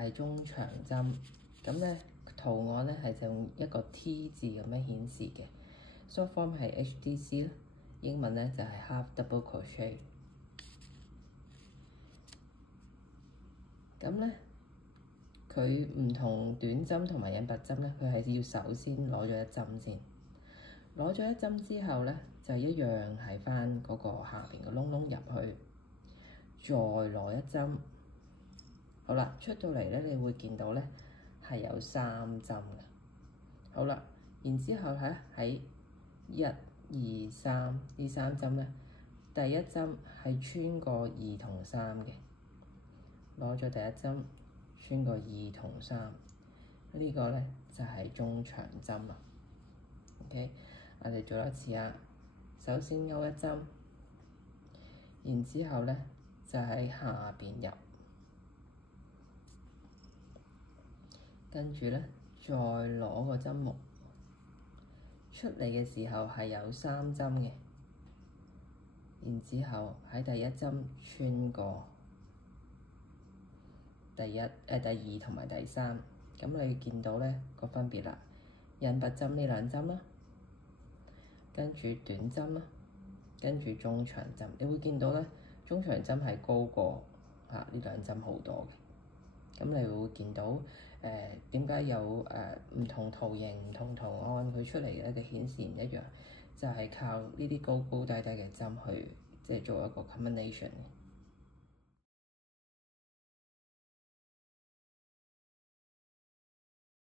係中長針，咁咧圖案咧係就用一個 T 字咁樣顯示嘅。Short form 係 HDC 啦，英文咧就係 half double crochet。咁咧佢唔同短針同埋引拔針咧，佢係要首先攞咗一針先，攞咗一針之後咧就一樣係返嗰個下邊個窿窿入去，再攞一針。好啦，出到嚟咧，你會見到咧係有3針嘅。好啦，然之後喺1、2、3呢3針咧，第一針係穿過2同3嘅，攞咗第一針穿過2同3，呢個咧就係中長針啦。OK， 我哋做一次啊。首先勾一針，然之後咧就喺下邊入，跟住咧再攞個針目出嚟嘅時候係有3針嘅，然之後喺第一針穿過第二同埋第3，咁你見到咧個分別啦。引拔針呢2針啦，跟住短針啦，跟住中長針，你會見到咧中長針係高過呢2針好多嘅。咁你會見到點解有唔同圖形、唔同圖案佢出嚟咧嘅顯示唔一樣，就係靠呢啲高高低低嘅針去即係做一個 combination。